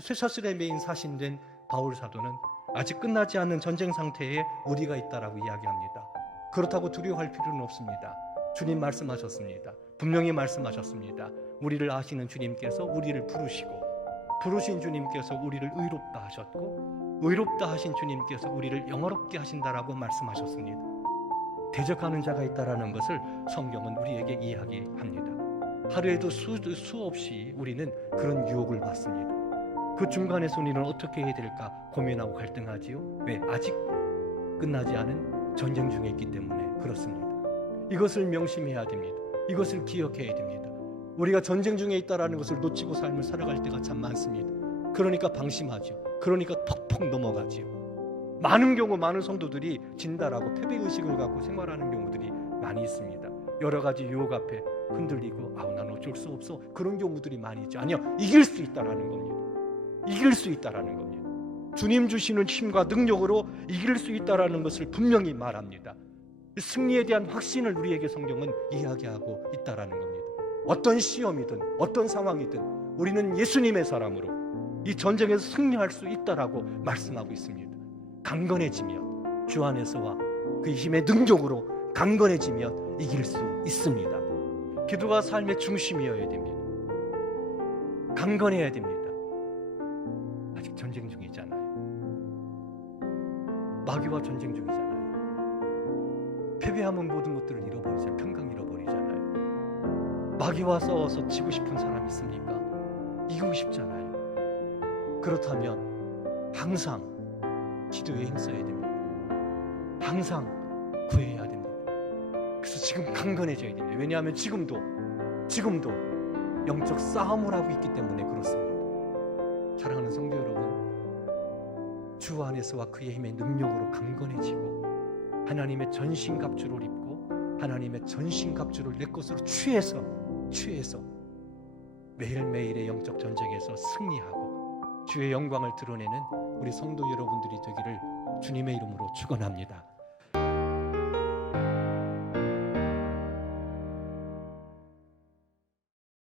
쇠사슬의 메인 사신된 바울 사도는 아직 끝나지 않은 전쟁 상태에 우리가 있다라고 이야기합니다. 그렇다고 두려워할 필요는 없습니다. 주님 말씀하셨습니다. 분명히 말씀하셨습니다. 우리를 아시는 주님께서 우리를 부르시고 부르신 주님께서 우리를 의롭다 하셨고 의롭다 하신 주님께서 우리를 영화롭게 하신다라고 말씀하셨습니다. 대적하는 자가 있다라는 것을 성경은 우리에게 이야기합니다. 하루에도 수, 수없이 우리는 그런 유혹을 받습니다. 그 중간에서 우리는 어떻게 해야 될까 고민하고 갈등하지요. 왜? 아직 끝나지 않은 전쟁 중에 있기 때문에 그렇습니다. 이것을 명심해야 됩니다. 이것을 기억해야 됩니다. 우리가 전쟁 중에 있다라는 것을 놓치고 삶을 살아갈 때가 참 많습니다. 그러니까 방심하죠. 그러니까 퍽퍽 넘어가지요. 많은 경우 많은 성도들이 진다라고 패배 의식을 갖고 생활하는 경우들이 많이 있습니다. 여러 가지 유혹 앞에 흔들리고 아우 난 어쩔 수 없어 그런 경우들이 많이 있죠. 아니요 이길 수 있다라는 겁니다. 이길 수 있다라는 겁니다. 주님 주시는 힘과 능력으로 이길 수 있다라는 것을 분명히 말합니다. 승리에 대한 확신을 우리에게 성경은 이야기하고 있다라는 겁니다. 어떤 시험이든 어떤 상황이든 우리는 예수님의 사람으로 이 전쟁에서 승리할 수 있다라고 말씀하고 있습니다. 강건해지면 주 안에서와 그 힘의 능력으로 강건해지면 이길 수 있습니다. 기도가 삶의 중심이어야 됩니다. 강건해야 됩니다. 전쟁 중이잖아요. 마귀와 전쟁 중이잖아요. 패배하면 모든 것들을 잃어버리잖아요. 평강 잃어버리잖아요. 마귀와 싸워서 지고 싶은 사람 있습니까? 이기고 싶잖아요. 그렇다면 항상 기도에 힘써야 됩니다. 항상 구해야 됩니다. 그래서 지금 강건해져야 됩니다. 왜냐하면 지금도 지금도 영적 싸움을 하고 있기 때문에 그렇습니다. 사랑하는 성도 여러분, 주 안에서와 그의 힘의 능력으로 강건해지고 하나님의 전신갑주를 입고 하나님의 전신갑주를 내 것으로 취해서 취해서 매일매일의 영적 전쟁에서 승리하고 주의 영광을 드러내는 우리 성도 여러분들이 되기를 주님의 이름으로 축원합니다.